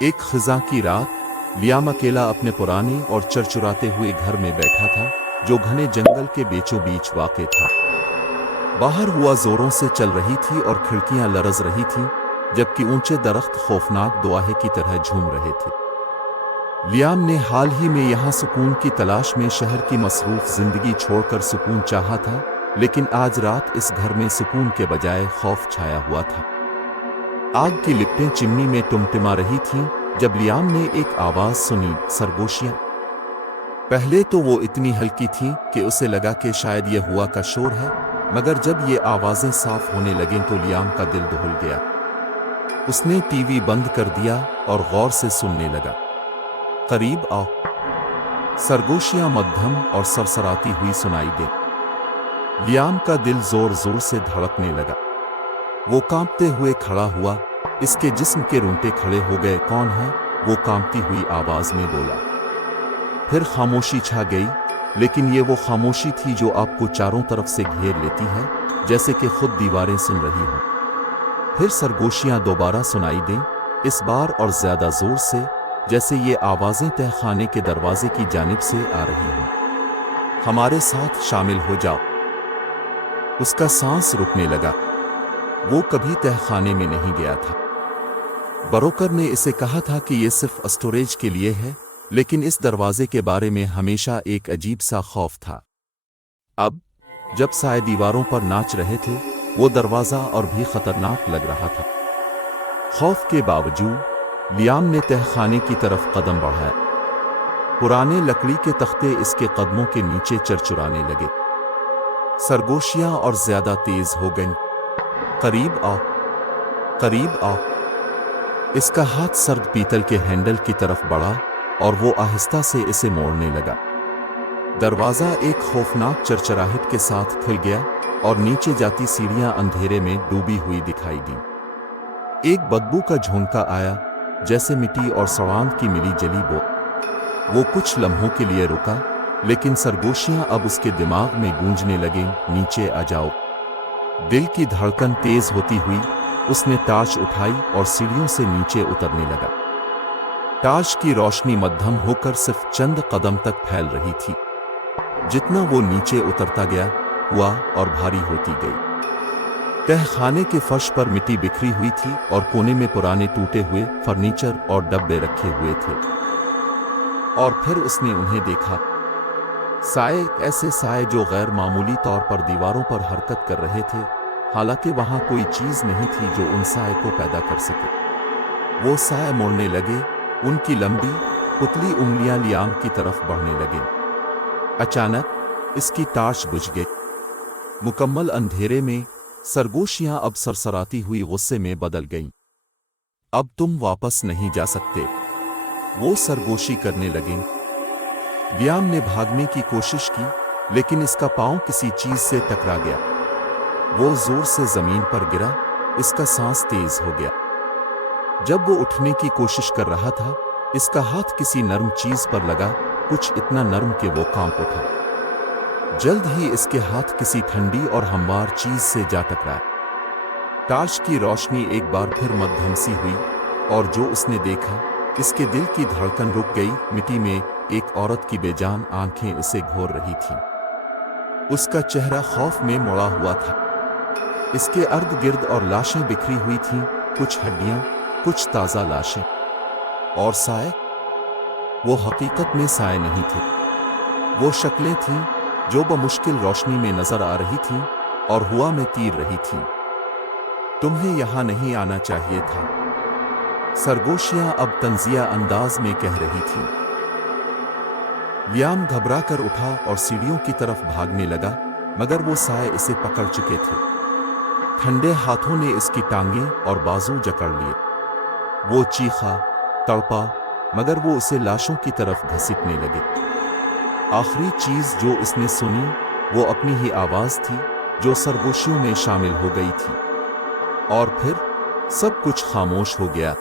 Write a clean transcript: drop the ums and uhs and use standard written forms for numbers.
ایک خزاں کی رات لیام اکیلا اپنے پرانے اور چرچراتے ہوئے گھر میں بیٹھا تھا جو گھنے جنگل کے بیچوں بیچ واقع تھا۔ باہر ہوا زوروں سے چل رہی تھی اور کھڑکیاں لرز رہی تھیں، جبکہ اونچے درخت خوفناک دعاہے کی طرح جھوم رہے تھے۔ لیام نے حال ہی میں یہاں سکون کی تلاش میں شہر کی مصروف زندگی چھوڑ کر سکون چاہا تھا، لیکن آج رات اس گھر میں سکون کے بجائے خوف چھایا ہوا تھا۔ آگ کی لپٹیں چمنی میں ٹمٹما رہی تھیں جب لیام نے ایک آواز سنی، سرگوشیاں۔ پہلے تو وہ اتنی ہلکی تھی کہ اسے لگا کہ شاید یہ ہوا کا شور ہے، مگر جب یہ آوازیں صاف ہونے لگیں تو لیام کا دل دہل گیا۔ اس نے ٹی وی بند کر دیا اور غور سے سننے لگا۔ قریب آؤ، سرگوشیاں مدھم اور سرسراتی ہوئی سنائی دے۔ لیام کا دل زور زور سے دھڑکنے لگا۔ وہ کانپتے ہوئے کھڑا ہوا، اس کے جسم کے رونگٹے کھڑے ہو گئے۔ کون ہے؟ وہ کانپتی ہوئی آواز میں بولا۔ پھر خاموشی چھا گئی، لیکن یہ وہ خاموشی تھی جو آپ کو چاروں طرف سے گھیر لیتی ہے، جیسے کہ خود دیواریں سن رہی ہوں۔ پھر سرگوشیاں دوبارہ سنائی دیں، اس بار اور زیادہ زور سے، جیسے یہ آوازیں تہ خانے کے دروازے کی جانب سے آ رہی ہوں۔ ہمارے ساتھ شامل ہو جاؤ۔ اس کا سانس رکنے لگا۔ وہ کبھی تہ خانے میں نہیں گیا تھا۔ بروکر نے اسے کہا تھا کہ یہ صرف اسٹوریج کے لیے ہے، لیکن اس دروازے کے بارے میں ہمیشہ ایک عجیب سا خوف تھا۔ اب جب سائے دیواروں پر ناچ رہے تھے، وہ دروازہ اور بھی خطرناک لگ رہا تھا۔ خوف کے باوجود لیام نے تہ خانے کی طرف قدم بڑھایا۔ پرانے لکڑی کے تختے اس کے قدموں کے نیچے چرچرانے لگے۔ سرگوشیاں اور زیادہ تیز ہو گئیں۔ قریب آؤ، قریب آؤ۔ اس کا ہاتھ سرد پیتل کے ہینڈل کی طرف بڑھا اور وہ آہستہ سے اسے موڑنے لگا۔ دروازہ ایک خوفناک چرچراہٹ کے ساتھ کھل گیا اور نیچے جاتی سیڑھیاں اندھیرے میں ڈوبی ہوئی دکھائی دیں۔ ایک بدبو کا جھونکا آیا، جیسے مٹی اور سڑاند کی ملی جلی بو۔ وہ کچھ لمحوں کے لیے رکا، لیکن سرگوشیاں اب اس کے دماغ میں گونجنے لگیں، نیچے آ جاؤ۔ دل کی دھڑکن تیز ہوتی ہوئی اس نے ٹارچ اٹھائی اور سیڑھیوں سے نیچے اترنے لگا۔ ٹارچ کی روشنی مدھم ہو کر صرف چند قدم تک پھیل رہی تھی۔ جتنا وہ نیچے اترتا گیا ہوا اور بھاری ہوتی گئی۔ تہ خانے کے فرش پر مٹی بکھری ہوئی تھی اور کونے میں پرانے ٹوٹے ہوئے فرنیچر اور ڈبے رکھے ہوئے تھے۔ اور پھر اس نے انہیں دیکھا، سائے، ایسے سائے جو غیر معمولی طور پر دیواروں پر حرکت کر رہے تھے، حالانکہ وہاں کوئی چیز نہیں تھی جو ان سائے کو پیدا کر سکے۔ وہ سائے مڑنے لگے، ان کی لمبی، پتلی انگلیاں لیام کی طرف بڑھنے لگیں۔ اچانک اس کی ٹارچ بجھ گئی۔ مکمل اندھیرے میں سرگوشیاں اب سرسراتی ہوئی غصے میں بدل گئیں۔ اب تم واپس نہیں جا سکتے، وہ سرگوشی کرنے لگیں۔ لیام نے بھاگنے کی کوشش کی، لیکن اس کا پاؤں کسی چیز سے ٹکرا گیا۔ وہ زور سے زمین پر گرا، اس کا سانس تیز ہو گیا۔ جب وہ اٹھنے کی کوشش کر رہا تھا، اس کا ہاتھ کسی نرم چیز پر لگا، کچھ اتنا نرم کہ وہ کانپ اٹھا۔ جلد ہی اس کے ہاتھ کسی ٹھنڈی اور ہموار چیز سے جا ٹکرایا۔ ٹارچ کی روشنی ایک بار پھر مدھم سی ہوئی، اور جو اس نے دیکھا، اس کے دل کی دھڑکن رک گئی۔ مٹی میں ایک عورت کی بے جان آنکھیں اسے گھور رہی تھیں۔ اس کا چہرہ خوف میں مڑا ہوا تھا۔ اس کے ارد گرد اور لاشیں بکھری ہوئی تھیں، کچھ ہڈیاں، کچھ تازہ لاشیں۔ اور سائے؟ وہ حقیقت میں سائے نہیں تھے، وہ شکلیں تھیں جو بمشکل روشنی میں نظر آ رہی تھیں اور ہوا میں تیر رہی تھیں۔ تمہیں یہاں نہیں آنا چاہیے تھا، سرگوشیاں اب طنزیہ انداز میں کہہ رہی تھیں۔ لیام گھبرا کر اٹھا اور سیڑھیوں کی طرف بھاگنے لگا، مگر وہ سائے اسے پکڑ چکے تھے۔ ٹھنڈے ہاتھوں نے اس کی ٹانگیں اور بازو جکڑ لیے۔ وہ چیخا، تڑپا، مگر وہ اسے لاشوں کی طرف گھسیٹنے لگے۔ آخری چیز جو اس نے سنی وہ اپنی ہی آواز تھی جو سرگوشیوں میں شامل ہو گئی تھی۔ اور پھر سب کچھ خاموش ہو گیا۔